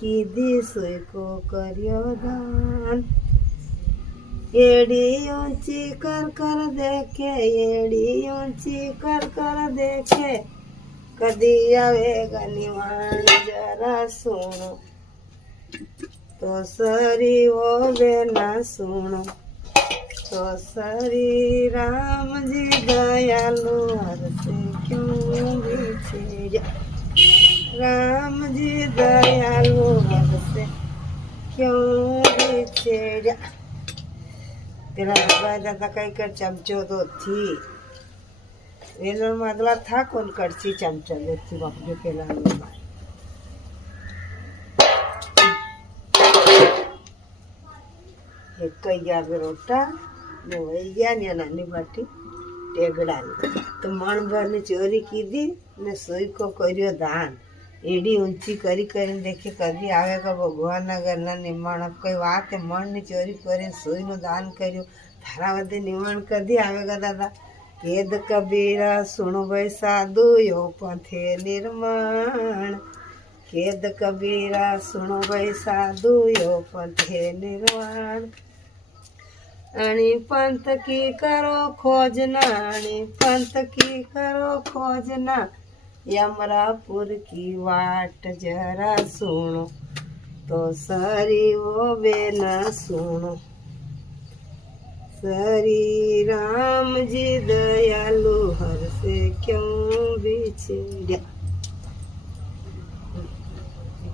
કીધી સુઈકો કર્યો દાન એડી ઊંચી કર દેખે એડી ઊંચી કર દેખે કદી આવે ગનિવાણ જરા સુણો તો સરી ઓ બેના સુણો તો સરી રામજી દયાલુ હરસે ક્यों बिछड़िया राम जी दयालु हरसे क्यों बिछड़िया પેલા રબાઈ દાદા કઈ કર ચમચો તો થી વેલણ માં અગલા થા કોણ કરશી ચમચો દેખી બાપુ પેલા એક કઈ ગયા રોટા ને વહી ગયા ને નાની બાટી ટેગડાની તો મણભરની ચોરી કીધી ને સુઈકો કર્યો દાન એડી ઊંચી કરી કરીને દેખી કદી આવે કે ભગવાનના ઘરના નિમાણ કઈ વાત એ મણની ચોરી કરીને સુઈનું દાન કર્યું તારા બધે નિમાણ કદી આવે કે દાદા કેદ કબીરા સુણો ભાઈ સાધુ યો પથે નિર્માણ કેદ કબીરા સુણો ભાઈ સાધુ યો પથે નિર્માણ અણી પંથ કી કરો ખોजना અણી પંથ કી કરો ખોजना यमरापुर की वाट जरा सुनो तो सरी वो बेना सुनो सरी राम जी दयालु हर से क्यों बिछड़िया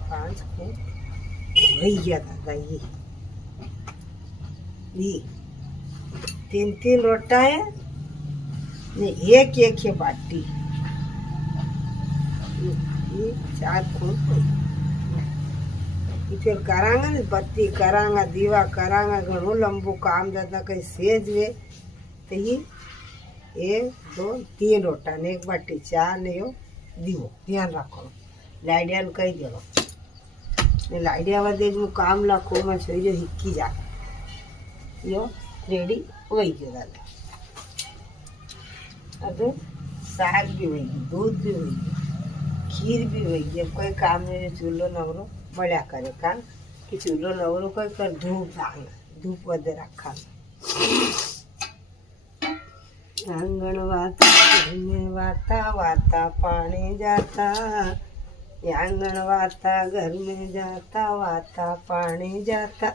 पांच को भैया दादा ये तीन रोटा है ने एक है बाटी चार खून फिर करांगा ने बत्ती करांगा दीवा करांगा घणो लंबू काम दादा कहीं सेज वे तो ये 1 2 3 रोटा ने एक बाटी चा ने यो दीवो ध्यान रखो लाइडिया ने कही दो ने लाइडिया वादे जो काम लाखो में छे जो हिक्की जा यो रेडी वही गयो दादा अब साग भी वही दूध भी वही खीर भी वही गया कोई काम नहीं चूल्हो नवरो बढ़िया करे काम कि चूल्हो नवरो कोई कर धूप दांग धूप वधे रखा आंगण वाता घर में वाता वाता पानी जाता आंगण वाता घर में जाता वाता पानी जाता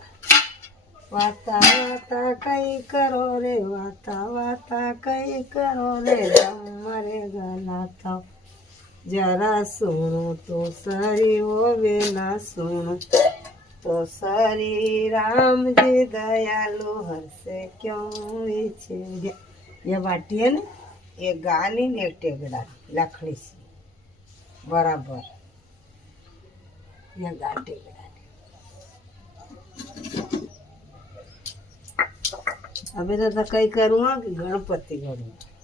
वाता वाता कई करो रे वाता वाता कई करो रे मरे गला था जरा सुनो तो सरी वो बेना सुनो तो सरी राम जी दयालु हर से क्यों बिछड़िया ये बाटी है ना एक गाली ने एक टेगड़ा लकड़ी सी बराबर ये गा टेगड़ा अभी तो कई करूँगा कि गणपति करूँगा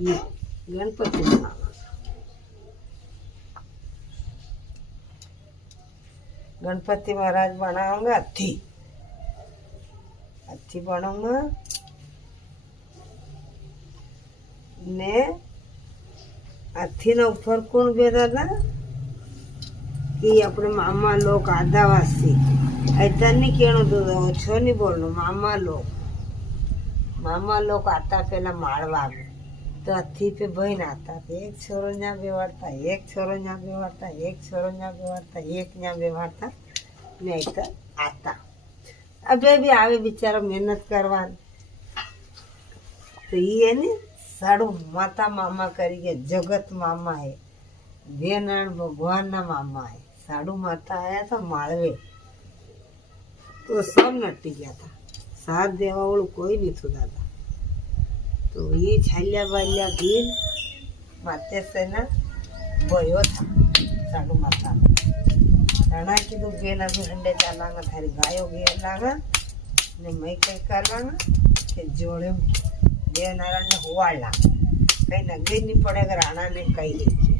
गणपति गणपति महाराज बनाऊंगा हाथी हाथी बनाऊंगा ने हाथी ना ऊपर कौन बेदा था कि अपने मामा लोग आदिवासी ऐसा नहीं कहना तो ओछो नहीं बोलना मामा लोग आता पहला मारवा तो हाथी पे बहन आता एक छोरो यहाँ बेवाड़ता एक छोरो यहाँ बेवाड़ता एक छोरो यहाँ बेवाड़ता एक यहाँ बेवाड़ता नहीं तो आता अबे भी आवे बेचारा मेहनत करवा तो ये ने साड़ू माता मामा करिए जगत मामा है बेनाण भगवान ना मामा है साड़ू माता आया था मालवे तो सब नटी गया था साथ देवा वालू कोई नहीं था दादा तो ये छालिया बालिया भील माते से ना बोयो था साडू माता राणा की तो गेला भी अंडे चालांगा थारी गायो गेलांगा ने मैं कई करलांगा के जोड़े दे नारायण ने हुवाड़ला कहीं नगे नहीं पड़ेगा राणा ने कही देखी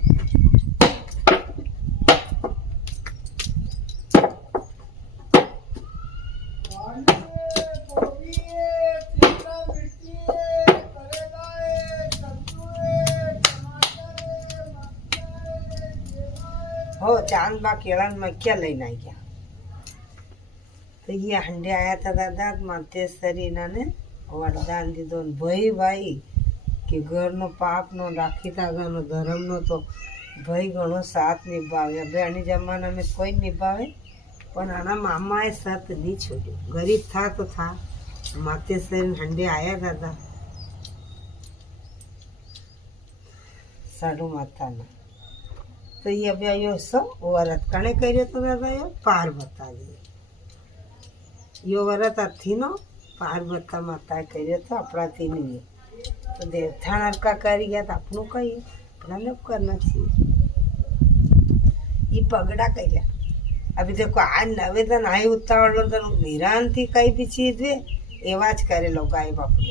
हो चांद बा केळन में क्या लेना गया तो ये हंडे आया था दादा मातेश्वरी इन्होंने वरदान दी दोन भाई कि घर नो पाप नो राखी धागा नो धर्म नो तो भाई घणो साथ निभावे अबे आनी जमाना में कोई निभावे पण आना मामाए साथ नहीं छोड़ो गरीब था तो था मातेश्वरी हंडे आया दादा साडू माता ना तो ये अभी यो सब व्रत कणे कर्यो तो दादा यो पार्वता जी यो व्रत अथी नो पार्वता माता कर्यो तो अपनाथी नहीं तो देवथाण हरका कर गया तो अपनों कही अपना लोग करना चाहिए ये पगड़ा कर्या अभी देखो आज नवेदन आई उतावल तो निरान थी कई भी चीज वे एवाज करे लोग आए बापू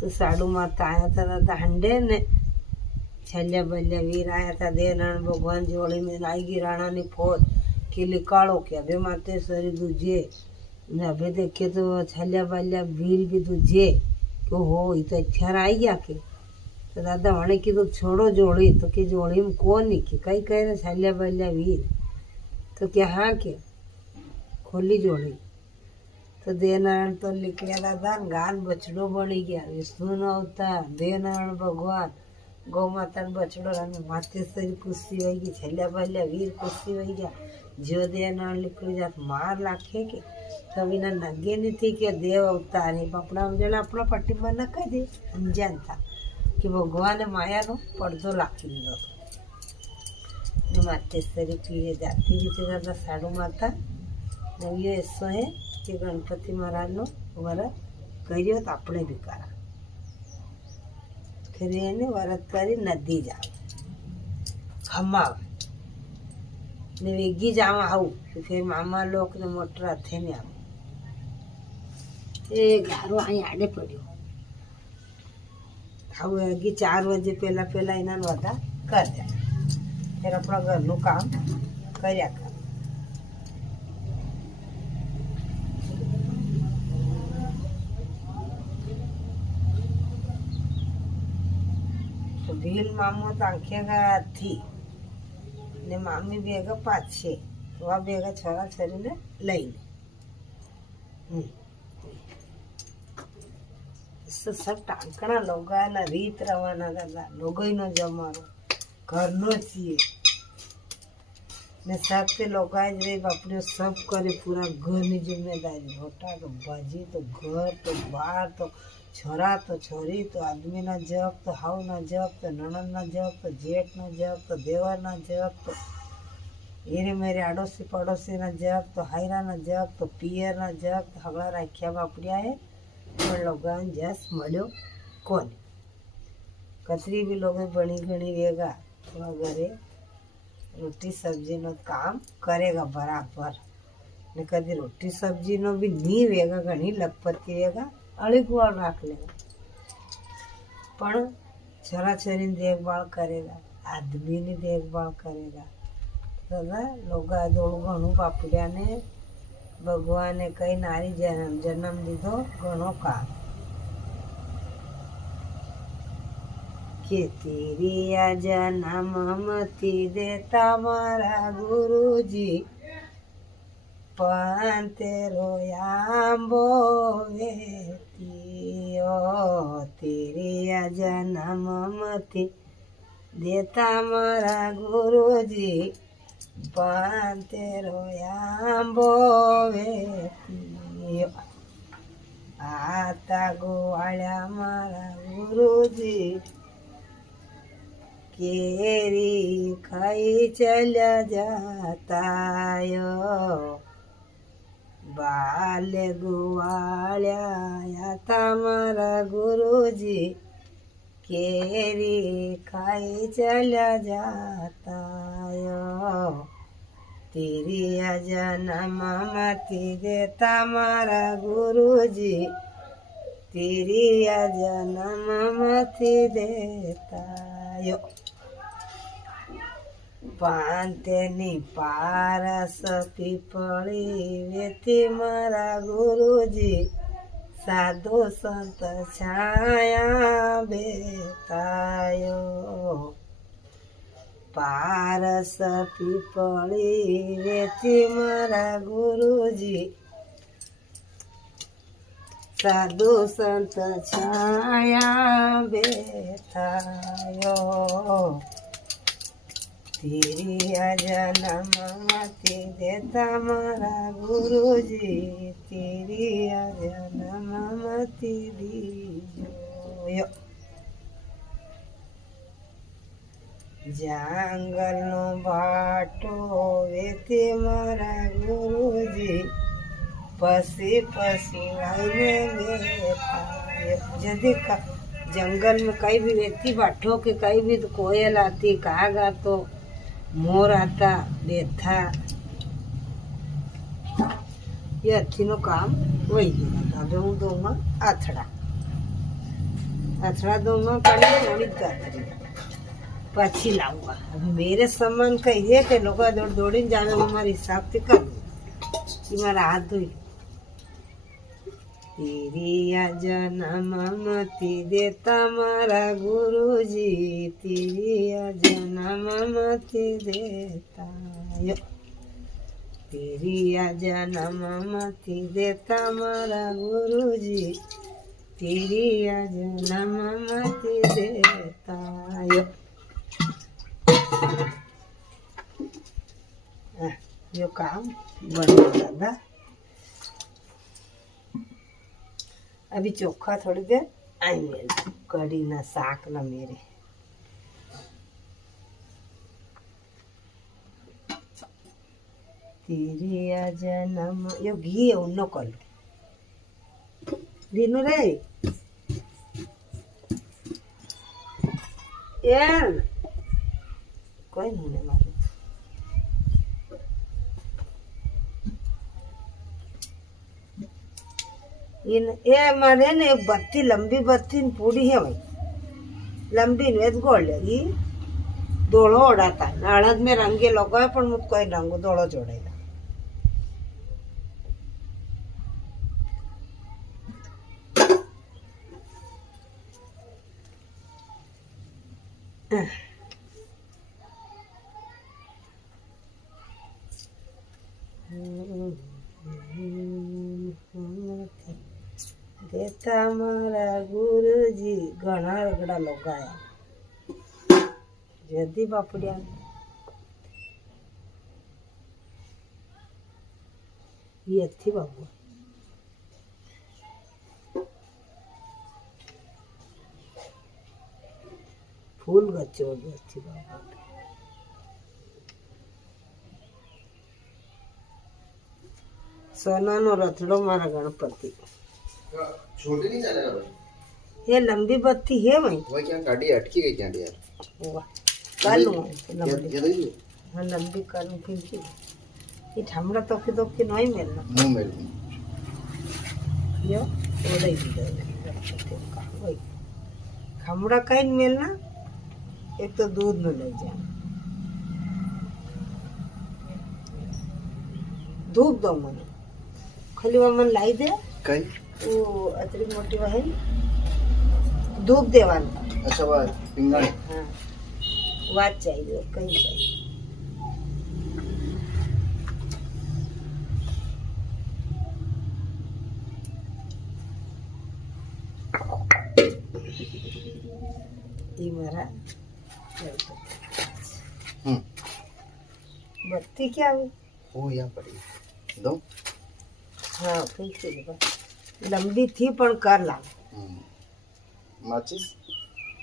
तो साडू माता आया था दादा हंडे ने छल्या बल्ल्या वीर आया था देनान भगवान जोड़ी में आएगी राणा ने फोड़ कि निकालो के अबे मातेश्वरी दूजे ने अबे देखे तो छल्या बल्ल्या वीर भी दूजे क्यों हो ये तो अच्छा आई गया के तो दादा वने की तो छोड़ो जोड़ी तो कि जोड़ी में कौन नहीं की कई कह रहे छल्या बल्ल्या वीर तो क्या हाँ के खोली जोड़ी तो देनारायण तो निकलिया दादा गान बछड़ो बनी गया विष्णु नो अवतार देनारायण भगवान गौ माता बछड़ो रंग मातेश्वरी कुश्ती हो गई छल्या बल्ल्या वीर कुश्ती हो गया जो देनारायण निकली जात मार लाखे के तब इन्हें नगे नहीं थी कि देव अवतार है अपना जन अपना पट्टी में न कह दे अनजान था कि भगवान ने माया नो पर्दो लाखी दीधो तो मातेश्वरी पीए जाती भी थी दादा साडू माता नवियो ऐसो है कि गणपति महाराज नो व्रत कर्यो तो अपने भी करा फिर એને વ્રત કરી નદી જાવ ખમાવ ને વેગી જાવા આવું તો ફેર મામા લોક ને મોટર હાથે ને આવું એ ગારો અહીં આડે પડ્યો આવું વેગી 4 વાગે પહેલા પહેલા એના વધા કર દે ફેર આપણા ઘરનું કામ કર્યા કર ભીલ મામો તો આંખેગા થી ને મામી ભેગા પાછે તો આ ભેગા છોરા છરીને લઈને सब टांकना लोगाना रीत रवाना दादा लोगोई नो जमारो घरनो छे ने साथे लोगाय रे बापरे सब करे पूरा घर की जिम्मेदारी मोटा तो बाजी तो घर तो बाहर तो छोरा तो छोरी तो आदमी ना जप तो हाउ ना जप तो ननन ना जप तो जेठ ना जप तो देवर ना जप तो एरे मेरे आड़ोसी पड़ोसी ना जप तो हायरा ना जप तो पियर ना जप तो हगड़ा राख्या बापड़िया है पर लोगान जस मळ्यो कोण कतरी भी लोग बनी घणी वेगा तो घरे रोटी सब्जी नो काम करेगा बराबर ने कदी रोटी सब्जी नो भी नहीं वेगा घणी लखपति वेगा अळीकवाड़ राख लेगा पण छोरा छोरी देखभाल करेगा आदमी की देखभाल करेगा दादा लोग दौड़ घणु बापड़िया ने भगवान ने कई नारी जन्म दीधो घणो काम के तेरी आ जन्म मती देता मारा गुरुजी पण तेरो आंबो वेतियो तेरी आ जन्म मती देता मारा गुरुजी पण तेरो आंबो वेतियो आता गोवाळ्या मारा गुरुजी केरी खाई चल्या जातायो बाले गुवाळ्या आता मारा गुरुजी केरी खाई चल्या जातायो तेरी आ जन्म मती देता मारा गुरुजी तेरी आ जन्म मती देता यो પાંતેની પારસ પીપળી વેતી મારા ગુરુજી સાધુ સંત છાયા બેતાયો પારસ પીપળી વેતી મારા ગુરુજી સાધુ સંત છાયા બેતાયો તીરિયા જન્મમાંથી દેતા મારા ગુરુજી તીરિયા જન્મમાંથી દીજો જંગલનો બાટો વેતી મારા ગુરુજી પછી પશુ आईने बेटा यदि जंगल में कहीं भी व्यक्ति बैठो कि कहीं भी तो कोयल आती काग आतो मोर आता बेथा ये अच्छी नो काम वही था। अब हूँ दूंगा आथड़ा आथड़ा दूंगा करने वही गाथरी पछी लाऊंगा। अभी मेरे सामान कहिए कि लोग दौड़ दौड़ी जावे हमारे हिसाब से कर कि मेरा हाथ धोई તીરિયા જન્મમાંથી દેતા મારા ગુરુજી તીરિયા જન્મમાંથી દેતા તીરિયા જન્મમાંથી દેતા મારા ગુરુજી તીરિયા જન્મમાંથી દેતા यो काम बन दादा। अभी चोखा थोड़ी देर आई मेरे कड़ी ना साग ना मेरे તીરિયા જન્મ यो घी એવું ન કરું દીનું રે યાર કોઈ નહીં મારું એ મારે ને એક બત્તી લંબી બત્તી પૂરી હે ભાઈ લંબી ને ગોળ એ દોડો ઓડાતા અડદ મેં રંગે લગાવે પણ હું કોઈ રંગો દોડો જોડેલા देता मारा गुरुजी घना रगड़ा लगाया जल्दी बापड़िया ये थी बाबू फूल गच्चे थी बाबू सोना नो रथड़ो मारा गणपति छोटी नहीं चलेगा भाई ये लंबी बत्ती है भाई वो क्या गाड़ी अटकी गई क्या यार कर लूँ लंबी ये देखिए हाँ लंबी कर लूँ फिर ये ठमड़ा तो के नहीं मिलना मुंह में यो ओडे वही खमड़ा कहीं मिलना एक तो दूध में ले जाना धूप दो मने खाली वो मन लाई दे कई वो अतरी मोटी वही धूप देवाना अच्छा वाह पिंगाणी हाँ वाट चाहिए कहीं चाहिए ये मेरा बत्ती क्या हुई वो यहाँ पड़ी दो हाँ फिर से लंबी थी पर कर ला माचिस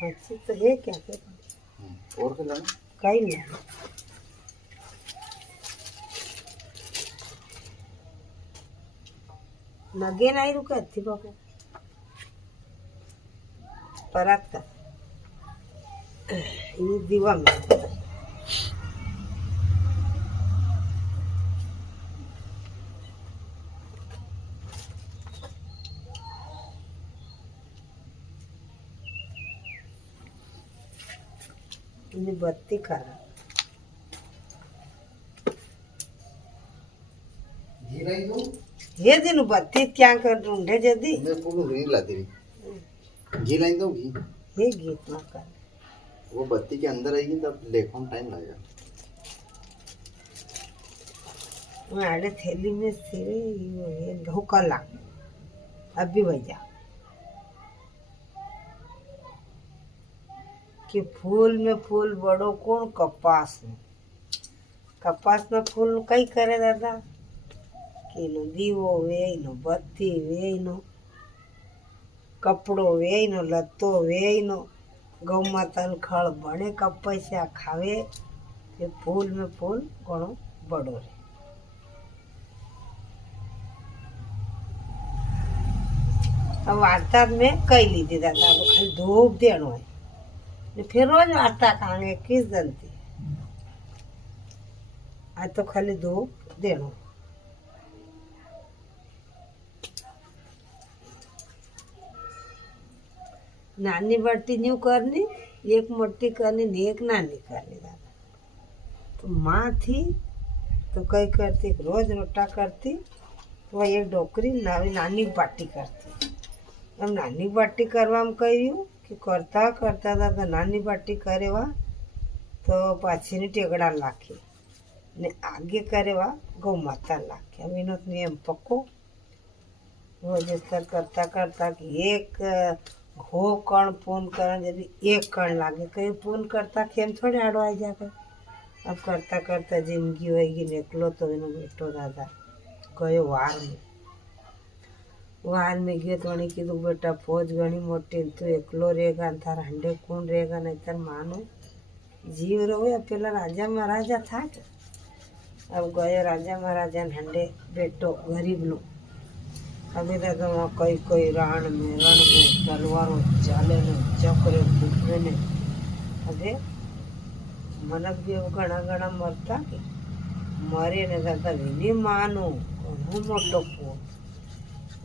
अच्छी तो है क्या और क्या लाना कहीं ला लगे नहीं रुका थी बाबू परात का ये दीवा में बत्ती खा रहा लाइन दो ये दिन बत्ती क्या कर ढूंढे जदी मैं पूरी घी ला दे घी लाइन दो घी ये गीत ना कर वो बत्ती के अंदर आएगी तब लेखों टाइम लगेगा मैं आड़े थैली में सिरे ये धोखा ला अभी भैया कि फूल में फूल बड़ो कौन कपास में फूल कई करे दादा कि नो दीवो वे नो बत्ती वे नो कपड़ो वे नो लत्तो वे नो गौ माता खड़ बने कपस्या खावे ये फूल में फूल घणो बड़ो रे अब वार्ता में कई लीधी दादा अब खाली धूप देनो है ने फिर रोज वार्ता खाएंगे किस जनती आज तो खाली धूप देनो नानी बट्टी न्यू करनी एक मोटी करनी ने एक नानी करनी दादा तो माँ थी तो कई करती रोज रोटा करती तो एक डोकरी नानी बाटी करती अब नानी बाटी करवा में कहूँ कि करता करता दादा नानी बाटी करेवा तो पाछी ने टेगड़ा लाखी ने आगे करेवा गौ माता लाखी अब इनो नियम पक्को रोज करता करता कि एक हो कण पून कर यदि एक कण लागे कहीं पून करता खेम थोड़े आड़ो आ जाकर अब करता करता जिंदगी होगी निकलो तो इनो बेटो दादा गयो वार में गयो तो वही कीधु बेटा फौज घनी मोटी तू एकलो रहेगा थार हंडे कौन रहेगा नहीं तर मानो जीव रहो या पेला राजा महाराजा था अब गयो राजा महाराजा हंडे बेटो गरीब नो अभी दादा वहाँ कोई रण में तलवारों चाले ने चक्रे फूटवे ने अबे मनक भी घना घना मरता कि मरे ने दादा विनी मानो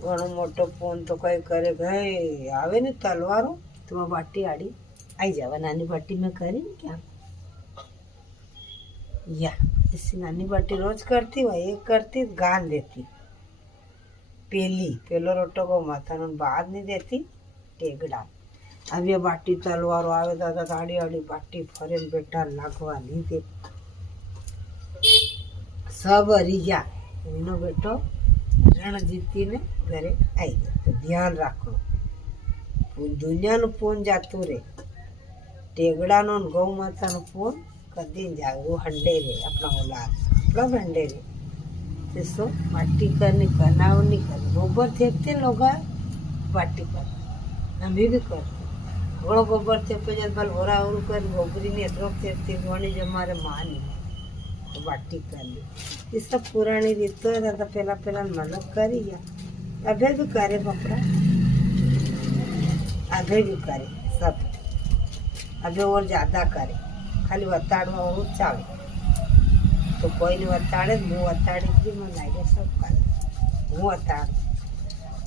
घणो मोटो फोन तो कई करे गए आवे ने तलवारों तो वहाँ बाटी आड़ी आई जावा नानी बाटी में करी क्या या इसी नानी बाटी रोज करती वह एक करती गान देती पेलो रोटो को माता बाद नहीं देती टेगड़ा अब ये बाटी तलवार आवे दादा आड़ी आड़ी बाटी फरे बेटा लागवा नहीं दे सब हरी जा इनो बेटो रण जीती ने घरे आई तो ध्यान रखो दुनिया नु फोन जातू रे टेगड़ा नो गौ माता नु फोन कदी जाए वो हंडे रे अपना औलाद अपना हंडे रे तो माटी करनी बनाव नहीं करनी गोबर थेपते लोग बाटी कर हम भी करते घणो गोबर थेपे जब बल होरा और कर गोबरी ने एतरो थेपती घणी जमारे मानी तो बाटी कर ली ये सब पुरानी रीत है दादा पहला पहला मतलब करी या अबे भी करे बकरा आगे भी करे सब अबे और ज़्यादा करे खाली बताड़वा और चावे तो कोई नहीं बताड़े मुँह बताड़ी थी मैं लाइए सब कर मुँह बताड़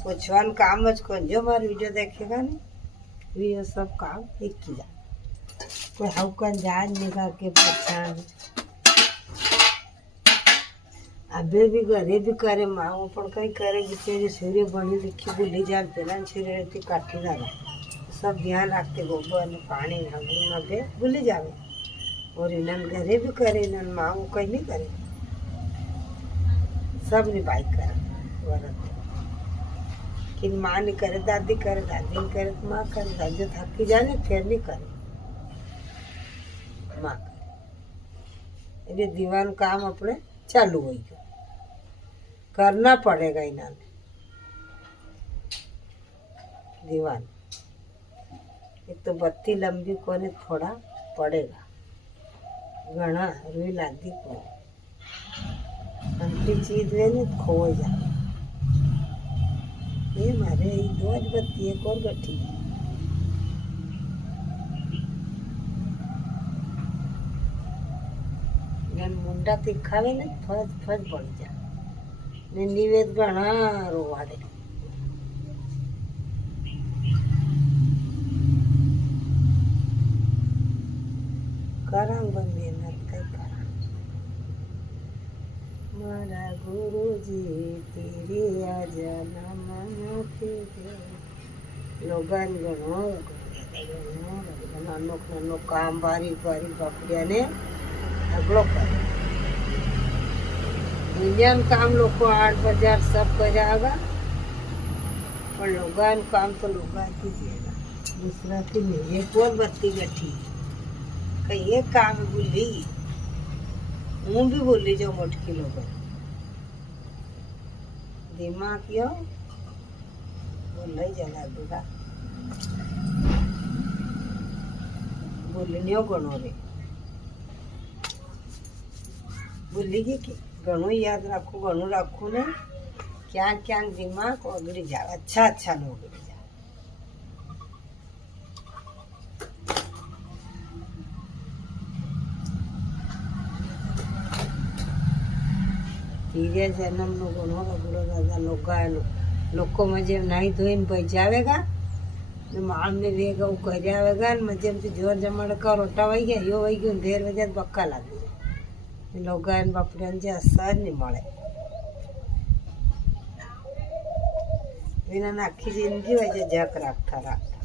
पूछवान काम को जो हमारी वीडियो देखेगा नहीं वीडियो सब काम एक किया कोई हवकन जान निकाल के पहचान अबे भी घरे भी करे माँ पण कई करेगी तेरी सूर्य बनी लिखी भूली जान पेला सूर्य रहती काटी दादा सब ध्यान रखते गोबर ने पानी हगू न दे भूली जावे और इन्हन घरे भी करे इन्हन माँ कहीं नहीं करे सब निभाई करे वरत कि माँ नहीं करे दादी नहीं करे तो माँ करे दादी थकी जाने फिर नहीं करे माँ करे ये दीवान काम अपने चालू हो गया करना पड़ेगा इन्होंने दीवान एक तो बत्ती लंबी कोने थोड़ा पड़ेगा घना रुई लादी को अंटी चीज लेने खो जा ये मारे दो बत्ती एक और गठी मुंडा तिखावे ने फज फज पड़ जा ने निवेद घना रोवाड़े करांग बन मेहनत कई करांग મારા ગુરુજી તેરી આજા નામથી લોગાન ગણો નાનો નાનો કામ બારી બારી બાપડિયાને આગળ કરે દુનિયાનું કામ લોકો 8,000 सब કર્યા આગા પણ લોગાનું કામ તો લોગાથી જ दूसराથી નહીં એક और बत्ती गठी कहीं एक काम भूली हूँ भी बोली जो मोटकी लोग दिमाग क्यों बोल जला दूधा बोलनी गणो रे बोली गई कि घणो याद रखू घणो रखू ने क्या क्या दिमाग ओगड़ी जाए अच्छा अच्छा लोग ધીરે જન્મનો ઘણો રગડો દાદા લોકોમાં જેમ નાહી ધોઈને પછી આવેગા ને માળને વેગા હું કરી આવેગા ને જેમથી જોર જમાડે કરો રોટા વહી ગયા યો વહી ગયો ધેર વજ્યા બક્કા લાગી જાય લોગાને બાપડાને જે અસર નહીં મળે એના આખી જિંદગી હોય છે જક રાખતા રાખતા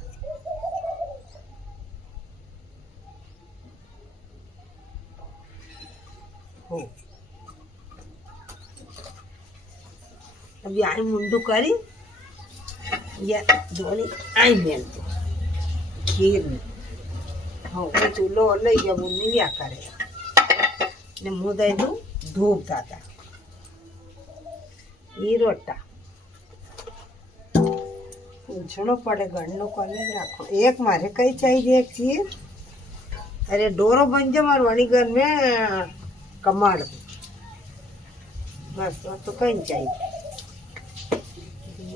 હો अभी आई मुंडू करी या धोनी आई मेल तो खीर में हाँ वो चूल्हो लई गया मुन्नी भी आ करे ने मुँह दई दूँ धूप दादा ये रोटा पूछनो पड़े गणनो कॉलेज रखो एक मारे कई चाहिए एक चीज अरे डोरो बन जा मार वणीगर में कमाड़ बस तो कहीं चाहिए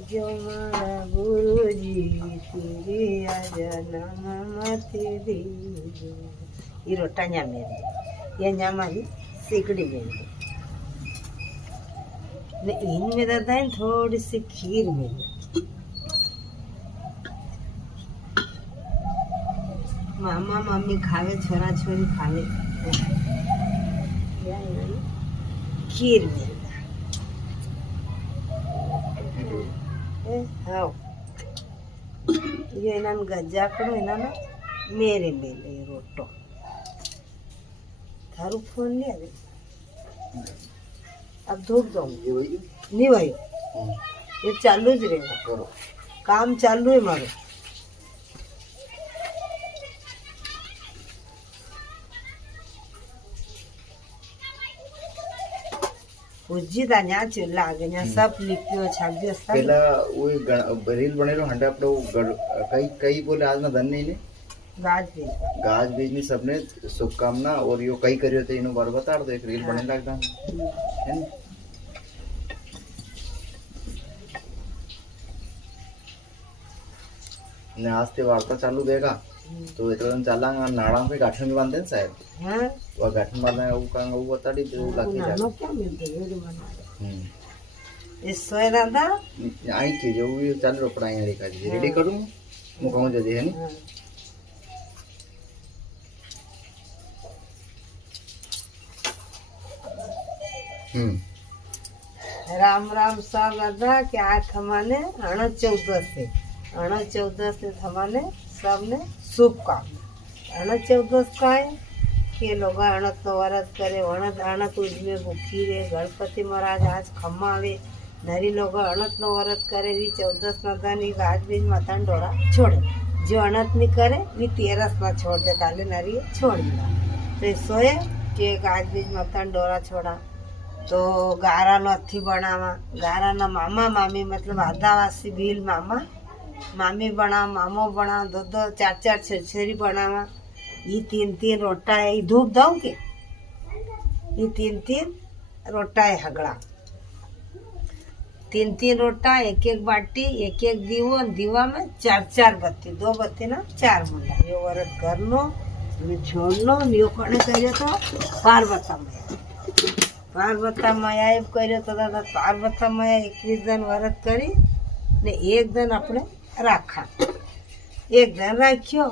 जो मारा गुरुजी तेरी आजा नामती दीजो ये रोटा न्या मेरे ये न्या मारी सीकड़ी मेरी ने इनमें दादा थोड़ी सी खीर मिली मामा मम्मी खावे छोरा छोरी खावे खीर मिली हाँ ये इन्हन गज्जा करो इन्हन मेरे मेले रोटो थारू फोन ले अभी अब धूप जाऊंगी नहीं भाई ये चालू ज रहेगा करो काम चालू है मारो पूजी ता न्या चूल्हा आगे न्या सब लिपियो छाबियो सब પેલા वो રીલ બનેલો હંડા આપણે કઈ કઈ બોલે આજના ધન નહીં ને ગાજ બીજની सबने शुभकामना और यो कई કર્યો તો એનો બાર બતાડ દો એક રીલ બને લાગતા હે ને આસ્તે વાર્તા ચાલુ દેगा तो इतना चलांगा नाड़ा पे गाठन में बांधे साहब हां वो गाठन बांधे वो कांगा वो बताड़ी तो लाके जा क्या मिलते है रे बना इस सोए दादा आई चीज वो चल रो पड़ा यहाँ लिखा जी रेडी करूँ मैं कहूँ जल्दी है नहीं राम राम सब दादा के आज हमारे 14 से हमारे सबने शुभ काम 14 का है कि लोग अणत नो व्रत करे अणत उजमे भूखी रे गणपति महाराज आज खमावे नरी लोग अणत नो व्रत करे भी 14 ना दानी गाज बीज माता डोरा छोड़े जो अणत नहीं करे भी 13 ना छोड़ दे काले नरी छोड़ दिया तो सोए कि गाज बीज माता डोरा छोड़ा तो गारा नो अथी बनावा गारा ना मामा मामी मतलब आदिवासी भील मामा मामी बना मामो बना दो 4 छेरी बनावा ये 3 रोटा है धूप दाऊ के ये 3 रोटा है हगड़ा 3 रोटा एक बाटी एक दीवो दीवा में 4 बत्ती 2 बत्ती ना 4 मुंडा यो व्रत करनो छोड़नो यो कोने कर्यो तो पार्वता माया कर्यो तो दादा पार्वता माया 21 दिन व्रत करी ने एक दिन अपने राखा एक दिन राख्यो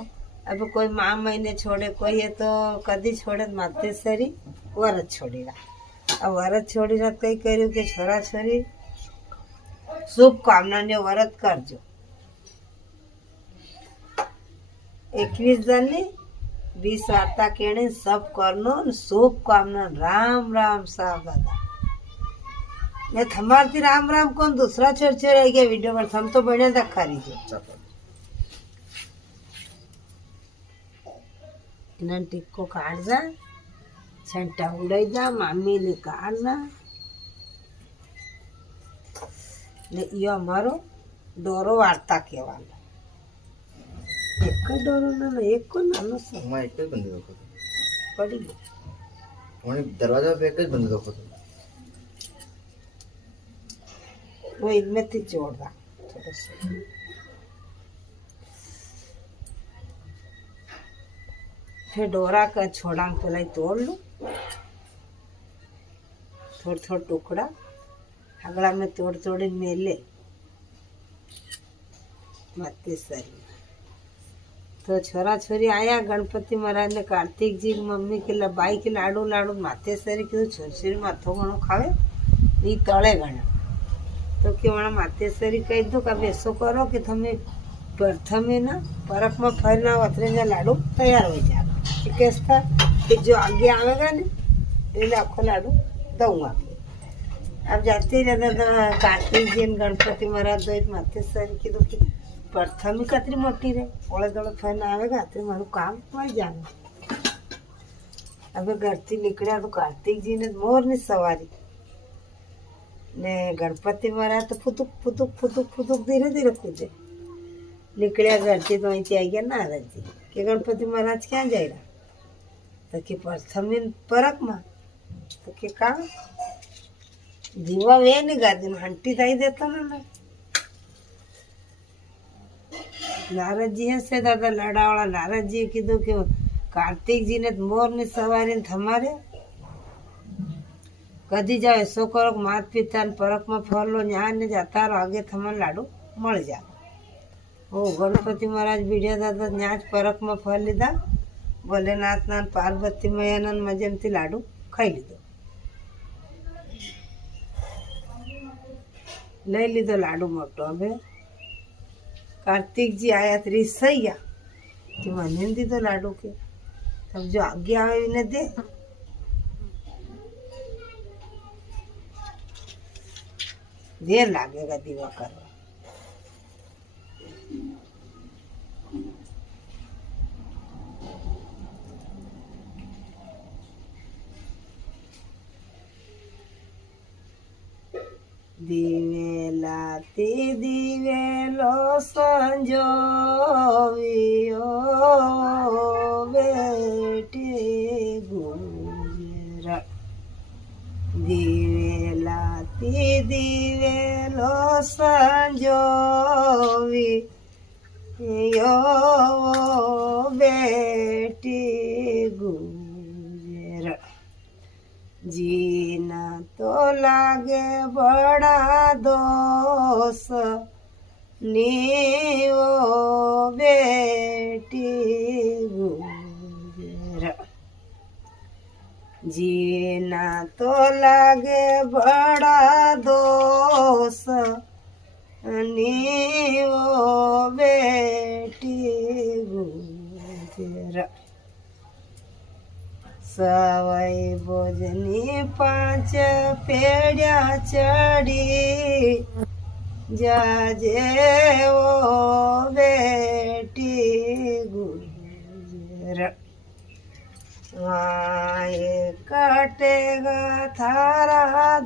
अब कोई माँ महीने छोड़े कोई है तो कदी छोड़े मातेश्वरी व्रत छोड़ेगा આ વરત છોડી રાત કઈ કર્યું કે છોરા છોરી શુભ કામનાને વરત કરજો 21 જણની 20 વાર્તા કેણે સબ કરનો શુભ કામના राम राम साहब दादा ने थमारती राम राम कौन दूसरा छेड़ रह गया वीडियो पर हम तो बढ़िया तक खा लीजिए इन्हें टिक्को काट जा छंटा उड़ाई जा मामी ने काट जा ने यो हमारो डोरो वार्ता कहेवानो एक डोरो ना एक को नानो से मैं एक बंद रखो पड़ी गई उन्हें दरवाजा पे एक बंद रखो वो इनमें थी जोड़ रहा थोड़ा सा फिर डोरा का छोड़ा पहले ही तोड़ लो थोड़ा थोड़ा टुकड़ा अगला में तोड़ तोड़ी मेले माते सरी तो छोरा छोरी आया गणपति महाराज ने कार्तिक जी मम्मी के बाई के लाडू लाडू माते सरी कीधु छोरी छोरी माथो घणो खावे ई तळे गणा तो कि वहाँ मातेश्वरी कही दो कि ऐसो करो कि तमें प्रथमे ना परख में फरना वतरे लाडू तैयार हो जाए कैसा कि जो आगे आवेगा ना इन्हें आखो लाडू दूंगा अब जाते रहता तो कार्तिक जी गणपति महाराज दो मातेश्वरी की तो प्रथम ही कतरी मोटी रहे ओले दौड़े फरना आवेगा तो मारू काम हो जाए अब घर थी निकलिया तो कार्तिक जी ने मोर ने सवारी ने गणपति महाराज तो फुतुक फुतुक फुतुक फुतुक धीरे धीरे कूदे निकलिया घर से तो वहीं आई गया नारद जी कि गणपति महाराज क्या जाएगा तो कि प्रथम परक में तो कि का जीवा वे नहीं गा दिन हंटी थाई देता ना नारद जी से दादा लड़ा वाला नारद जी कीधु कि कार्तिक जी ने मोर ने सवारी थमारे कदी जाओ ऐसो करो मात पिता परख में फर लो न्याय ने जाता रहो आगे थमन लाडू मल जा ओ गणपति महाराज बीड़िया दादा न्याज परख में फर लीधा भोलेनाथ नान पार्वती मैया मजमती लाडू खाई लीधो लई लीधो लाडू मोटो हवे कार्तिक जी आया त्रिसैया कि मने दीधो लाडू के तब जो आगे आवे इन्हें दे देर लागेगा दीवा करवा दिवेलाती दिवेलो संजोवियो बेटी गुजरा दिवेलाती दिवेलो संजोवी यो बेटी गुजरा जीना तो लागे बड़ा दोष नीवो बेटी गुजरा जीना तो लागे बड़ा दोष नीवो बेटी गुजरा सवाई भोजनी 5 पेड़िया चढ़ी जाजे ओ बेटी गुजरा वाए कटेगा थारा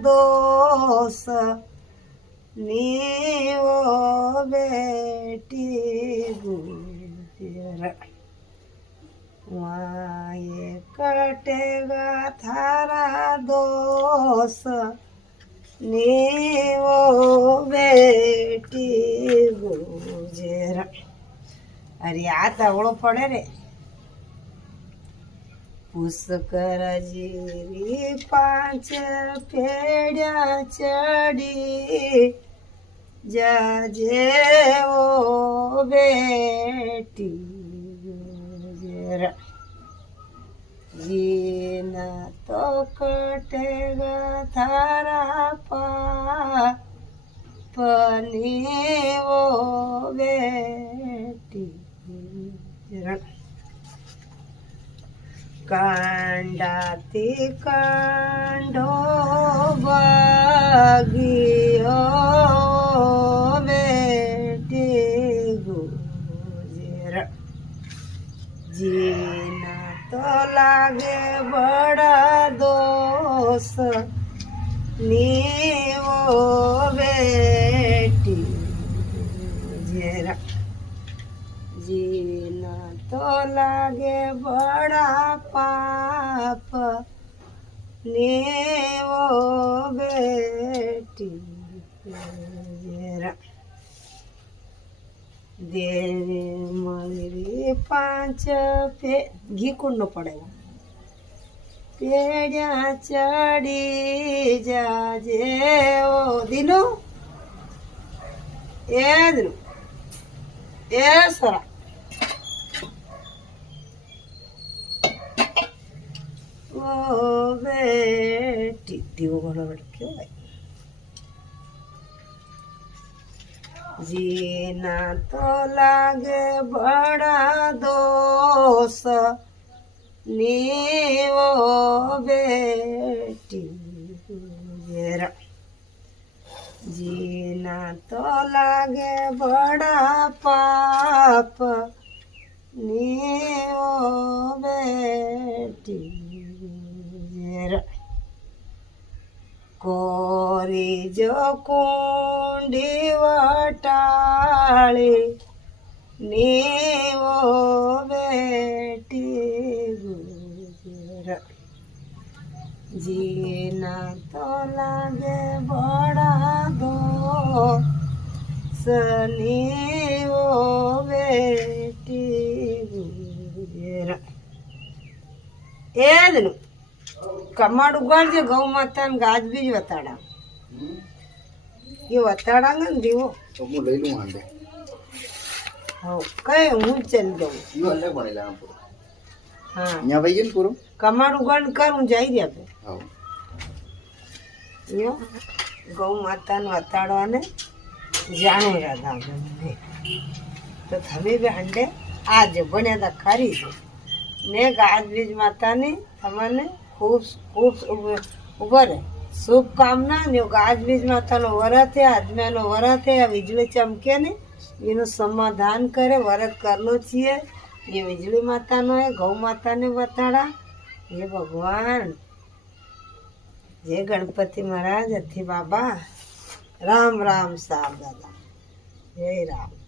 दोष नीवो बेटी गुजरा वाए कटेगा थारा दोष नीवो बेटी गुजरा अरे आ तवड़ो पड़े रे पुष्कर जीरी 5 पेड़िया चढ़ी जाजे ओ बेटी गुजरा जी જીના તો કટેગા થારા પાપની વો બેટી કાંડાથી કાંડો વાગ્યો બેટી ગુજર જીના તો લાગે બડા દોસ નીવો બેટી ગુજર જીના તો લાગે બડા પાપ નેવો બેટી દેવે મળી પાંચ ઘી કુંડનો પડે પેડ્યા ચડી જાજે ઓ દીનો એ દીનો એ સરા ઓ બેટી દીવો ઘણો લડક્યો ભાઈ જીના તો લાગે બડા દોષ નીવો બેટી ગુજરા જીના તો લાગે બડા પાપ નીવો બેટી ગુજરા કોરી જો કુંડી વટાળી નીવો બેટી ગુજર જીના તો લાગે બડા દો સનીવો બેટી ગુજર એનું કમાડ ઉગાડજે ગૌ માતા ને ગાજ બીજ વતાડા એ વતાડા ને દીવો તો હું લઈ લઉં આંડે હા કઈ હું ચલી જાઉં યો અલગ બનેલા આમ પૂરો હા અહીંયા ભાઈ ને પૂરો કમાડ ઉગાડ કર હું જઈ રહ્યા પે હા યો ગૌ માતા ને વતાડવાને જાણો રાધા તો તમે બી અંડે આજે બન્યા તા ખરી છે ને ગાજ બીજ માતાની તમને ખૂબ ખૂબ ઉભો રહે શુભકામના ને ગાજ બીજ માતાનો વરત હે આદમ્યાનો વરત હે આ વીજળી ચમકે ને એનું સમાધાન કરે વરત કરલો છીએ એ વીજળી માતાનો હે ગૌ માતાને બતાડા હે ભગવાન જય ગણપતિ મહારાજ અથી બાબા રામ રામ સાર દાદા જય રામ